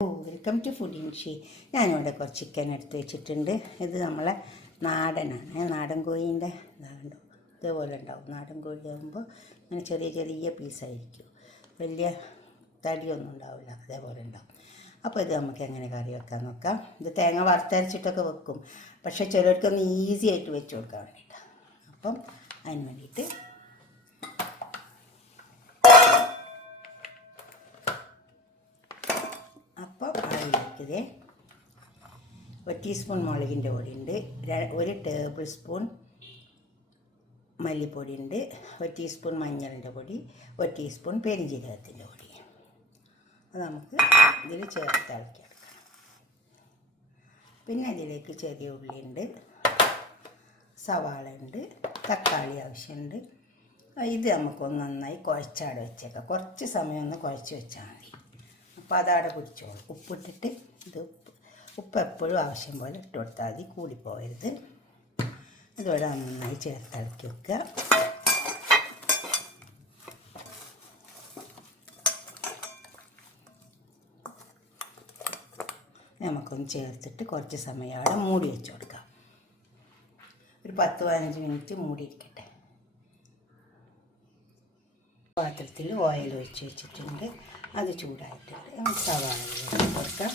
Welcome to food ഇൻഷി. ഞാനിവിടെ കുറച്ച് chicken എടുത്ത് വെച്ചിട്ടുണ്ട്. ഇത് നമ്മളെ നാടനാണ്, നാടൻ കോഴീൻ്റെ ഇതാകണ്ടോ, ഇതേപോലെ ഉണ്ടാവും. നാടൻ കോഴി ആകുമ്പോൾ ഇങ്ങനെ ചെറിയ ചെറിയ പീസായിരിക്കും, വലിയ തടിയൊന്നും ഉണ്ടാവില്ല, അതേപോലെ ഉണ്ടാവും. അപ്പോൾ ഇത് നമുക്ക് എങ്ങനെ കറി വെക്കാൻ നോക്കാം. ഇത് തേങ്ങ വറുത്തരച്ചിട്ടൊക്കെ വെക്കും, പക്ഷേ ചിലർക്കൊന്ന് ഈസി ആയിട്ട് വെച്ച് കൊടുക്കാൻ വേണ്ടിയിട്ടാണ്. അപ്പം അതിന് വേണ്ടിയിട്ട് അതിലേക്കിത് 1 ടീസ്പൂൺ മുളകിൻ്റെ പൊടിയുണ്ട്, 1 ടേബിൾ സ്പൂൺ മല്ലിപ്പൊടി ഉണ്ട്, 1 ടീസ്പൂൺ മഞ്ഞളിൻ്റെ പൊടി, 1 ടീസ്പൂൺ പെരുംജീരകത്തിൻ്റെ പൊടി. അത് നമുക്ക് ഇതിൽ ചേർത്ത് ഇളക്കിയെടുക്കണം. പിന്നെ അതിലേക്ക് ചെറിയ ഉള്ളിയുണ്ട്, സവാള ഉണ്ട്, തക്കാളി ആവശ്യമുണ്ട്. ഇത് നമുക്കൊന്ന് നന്നായി കുഴച്ചാടെ വെച്ചേക്കാം. കുറച്ച് സമയം ഒന്ന് കുഴച്ച് വെച്ചാൽ മതി. അപ്പോൾ അതവിടെ പിടിച്ചോളും. ഉപ്പിട്ടിട്ട് ഉപ്പ് എപ്പോഴും ആവശ്യം പോലെ ഇട്ട് കൊടുത്താൽ മതി, കൂടിപ്പോകരുത്. ഇതോടെ നന്നായി ചേർത്തിളക്കി വെക്കുക. നമുക്കൊന്ന് ചേർത്തിട്ട് കുറച്ച് സമയം അവിടെ മൂടി വെച്ച് കൊടുക്കാം. ഒരു 10-15 മിനിറ്റ് മൂടിയിരിക്കട്ടെ. പാത്രത്തിൽ ഓയിൽ ഒഴിച്ച് വെച്ചിട്ടുണ്ട്, അത് ചൂടായിട്ടുണ്ട്. നമുക്ക് സവാള കൊടുക്കാം.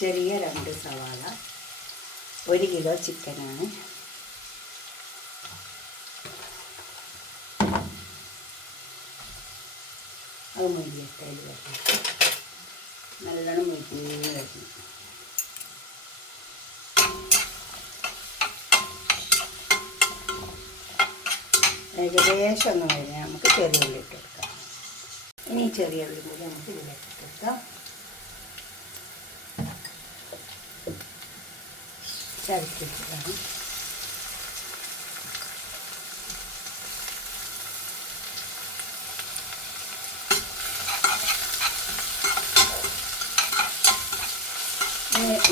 ചെറിയ 2 സവാള, 1 കിലോ ചിക്കനാണ്. അത് മുരിയട്ടെ, നല്ലോണം മുരിഞ്ഞ് കഴിഞ്ഞു. ഏകദേശം ഒന്ന് കഴിഞ്ഞാൽ നമുക്ക് ചെറിയ ഉള്ളി ഇട്ട് കൊടുക്കാം. ഇനി ചെറിയ ഉള്ളി കൂടി നമുക്ക് ഇതിലേക്ക് ഇട്ട് കൊടുക്കാം. ചതച്ചിട്ടാണ്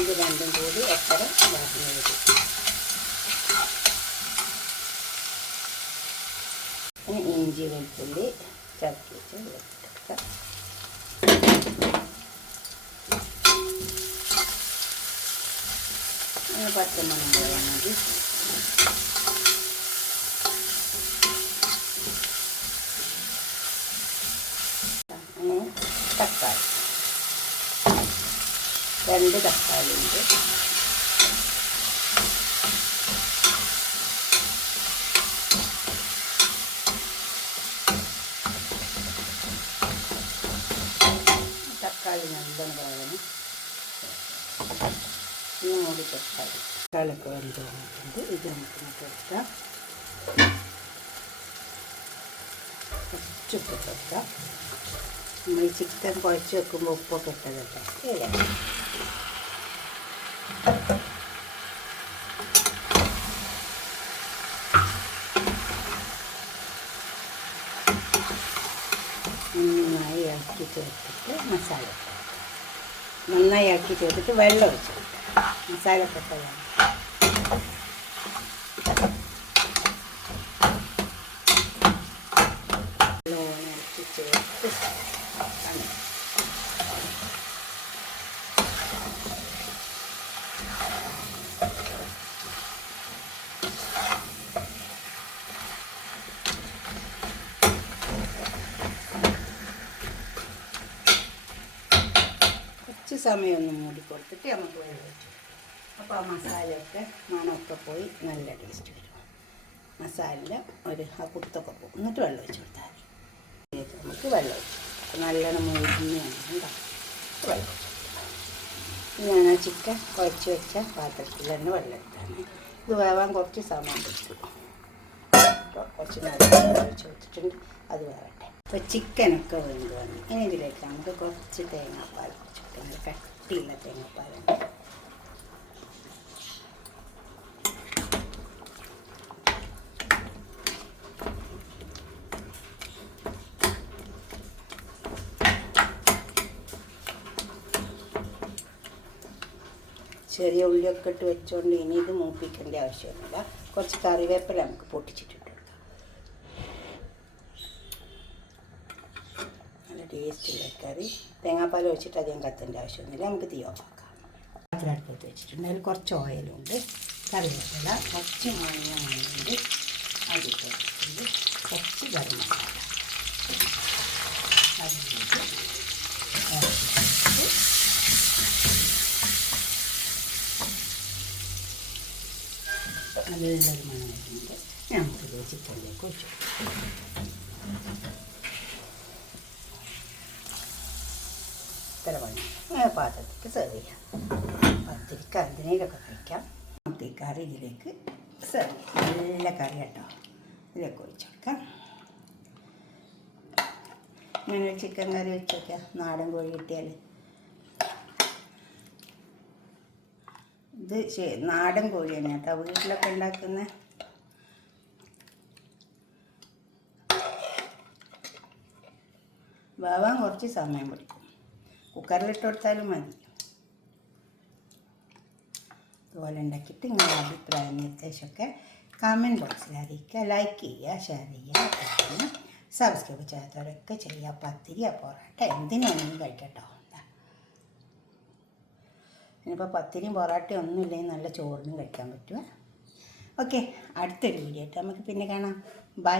ഇത് രണ്ടും കൂടി എത്ര വാങ്ങി വരും. ഇഞ്ചി വെളുത്തുള്ളി ചതച്ച് വെച്ചെടുക്കാം. പച്ചമണം പോയാൽ മതി. തക്കാളി 2 തക്കാളി ഉണ്ട്. തക്കാളി നല്ലോണം വേണം. ഇനി മൂടി തക്കാളി തക്കാളിയൊക്കെ വെന്ത് വന്നിട്ടുണ്ട്. ഇത് നമുക്ക് കൊടുക്കാം. കുറച്ചുപ്പ് കൊടുക്കാം. നമ്മൾ ഈ ചിക്കൻ കുഴച്ച് വെക്കുമ്പോൾ ഉപ്പൊക്കെ ഇട്ടതല്ലേ. നന്നായി ഇളക്കി ചേർത്തിട്ട് മസാല നന്നായി ഇളക്കി ചേർത്തിട്ട് വെള്ളം ഒഴിച്ച് മസാല പെട്ടതാണ്. നല്ലോണം ഇളക്കി ചേർത്ത് സമയം ഒന്ന് മൂടി കൊടുത്തിട്ട് നമുക്ക് വെള്ളം ഒഴിച്ചു. അപ്പോൾ ആ മസാലയൊക്കെ മണമൊക്കെ പോയി നല്ല ടേസ്റ്റ് വരും. മസാല ആ കുത്തൊക്കെ പോകും. എന്നിട്ട് വെള്ളം ഒഴിച്ച് കൊടുത്താൽ മതി. നമുക്ക് വെള്ളം ഒഴിച്ചു നല്ലോണം മുരിഞ്ഞാണ് വെള്ളം ഒഴിച്ചു. ഞാൻ ആ ചിക്കൻ കുഴച്ച് വെച്ച പാത്രത്തിൽ തന്നെ വെള്ളം എടുത്താണ്. ഇത് വേവാൻ കുറച്ച് സമയം എടുക്കും. അപ്പോൾ കുറച്ച് നല്ല ഒഴിച്ച് വെച്ചിട്ടുണ്ട്, അത് വേവട്ടെ. അപ്പോൾ ചിക്കനൊക്കെ വെന്ത് വന്നു. ഇനി ഇതിലേക്ക് നമുക്ക് കുറച്ച് തേങ്ങാപ്പാൽ ഒഴിച്ചു കൊടുക്കാം. കട്ടിയുള്ള തേങ്ങാപ്പാലാണ്. ചെറിയ ഉള്ളിയൊക്കെ ഇട്ട് വെച്ചുകൊണ്ട് ഇനി ഇത് മൂപ്പിക്കേണ്ട ആവശ്യമൊന്നുമില്ല. കുറച്ച് കറിവേപ്പില നമുക്ക് പൊട്ടിച്ചിട്ടിട്ട് കൊടുക്കാം. ടേസ്റ്റുള്ള കറി. തേങ്ങാപ്പാൽ ഒഴിച്ചിട്ട് അധികം കത്തേണ്ട ആവശ്യമൊന്നുമില്ല. നമുക്ക് തീ ഓഫാക്കാം. പാത്രമെടുത്ത് വെച്ചിട്ടുണ്ട്. അതിൽ കുറച്ച് ഓയിലുണ്ട്, കറിവേപ്പില, കുറച്ച് മഞ്ഞളുണ്ട്, അതിട്ട് കുറച്ച് ഗരം മസാല അതിലേക്ക് നല്ലൊരു മണം വരുന്നുണ്ട്. നമുക്കിത് ചിക്കനിലേക്ക് ഒഴിച്ചു ഇത്ര പണി പാത്രത്തിലേക്ക് സെർവ് ചെയ്യാം. പത്തിരിക്ക് അതിനേലൊക്കെ കഴിക്കാം. നമുക്ക് ഈ കറി ഇതിലേക്ക് സെർവ് ചെയ്യാം. നല്ല കറി കേട്ടോ, ഇതിലേക്ക് ഒഴിച്ചു കൊടുക്കാം. ഇങ്ങനെ ഒരു ചിക്കൻ കറി വെച്ച് വയ്ക്കാം. നാടൻ കോഴി കിട്ടിയാൽ ഇത് നാടൻ കോഴി തന്നെ കേട്ടോ, വീട്ടിലൊക്കെ ഉണ്ടാക്കുന്ന. വേവാൻ കുറച്ച് സമയം പിടിക്കും. കുക്കറിലിട്ട് കൊടുത്താലും മതി. ഇതുപോലെ ഉണ്ടാക്കിയിട്ട് നിങ്ങളുടെ അഭിപ്രായം നിർദ്ദേശമൊക്കെ കമൻറ്റ് ബോക്സിൽ അറിയിക്കുക. ലൈക്ക് ചെയ്യുക, ഷെയർ ചെയ്യുക, സബ്സ്ക്രൈബ് ചെയ്യാത്തവരൊക്കെ ചെയ്യുക. പത്തിരി പൊറോട്ട എന്തിനൊന്നും കഴിക്കട്ടോ. ഇനിയിപ്പോൾ പത്തിരിയും പൊറോട്ടയും ഒന്നും ഇല്ലെങ്കിൽ നല്ല ചോറിനും കഴിക്കാൻ പറ്റുമോ. ഓക്കെ, അടുത്തൊരു വീഡിയോ ആയിട്ട് നമുക്ക് പിന്നെ കാണാം. ബൈ.